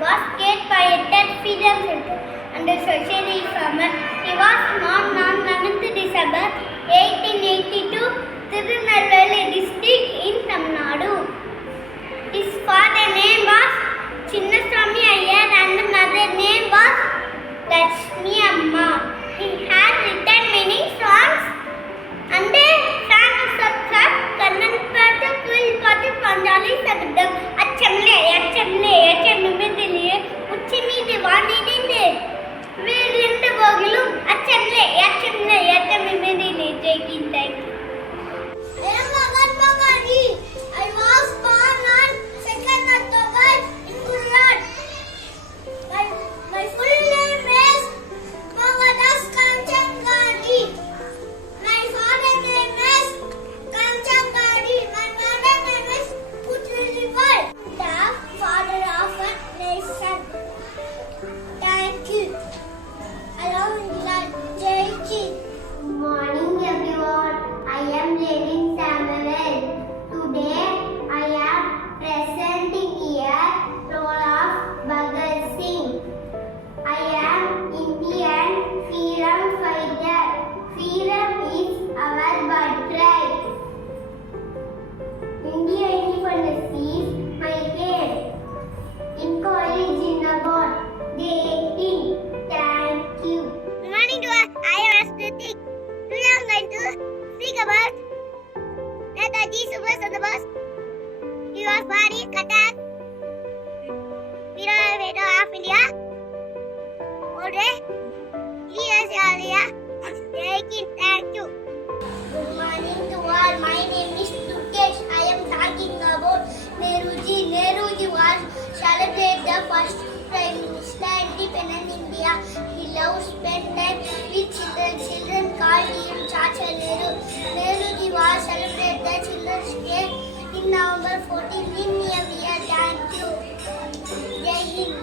was gate-pioneer freedom center and a social reformer. He was born on 11th December 1882, Tirunelveli district in Tamil Nadu. His father name was Chinnaswamy Iyer and mother name was Lakshmi Amma. He had written many songs and sang such as Kannanpattu, Kuilpattu, Panjali, Sabdam, Achamle, Achamle, Achamimidili, Uchimidi, Vanidinde, Virinda Bogilum, Achamle, Achamle, Achamimidili, taking thank you. I was born on 2nd October in Gujarat. My full name is 𝐇𝐚𝐩𝐲. My father's name is 𝐇𝐚𝐩𝐲. My mother's name is Putrilival, the father of a nation. Thank you. 𝐸𝐻𝐸𝐻𝐸𝐻𝐸. Good morning everyone. I am Levin Samuel. Today I am presenting here role of Bhagat Singh. I am Indian freedom fighter. Freedom is our birthright. India independence is my game. In college 𝐸𝐻𝐸𝐻𝐸. Thank you. Good morning to all. I am Asthritik. Today I am going to speak about Netaji Subhash Chandra Bose. He was born in Cuttack, Freedom of India. Today he is earlier. Thank you. Good morning to all. My name is Dukesh. I am talking about Nehruji. Nehruji was celebrated the first Prime Minister independent India. He loved spend time with children. Children called him Chacha Nehru. Nehruji was celebrated the Children's Day in November 14 in every year. Thank you. Jai Hind.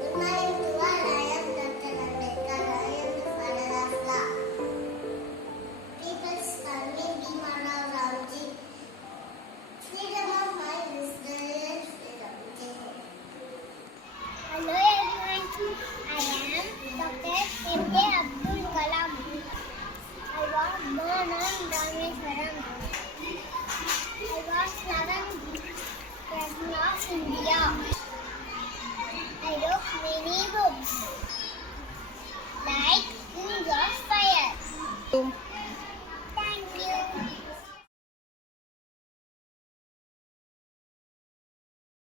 Good morning to all. I am Dr. Ambedkar. I am the father of law. People call me Bhimara Ramji. Freedom of mind is the freedom. Hello everyone. I am Dr. 𝐸𝐻𝐸𝐻𝐸 Abdul Kalam. I was born on Rameswaram. I was 11th President of India. I wrote many books like 𝐸𝐻𝐸𝐻𝐸 of Fire.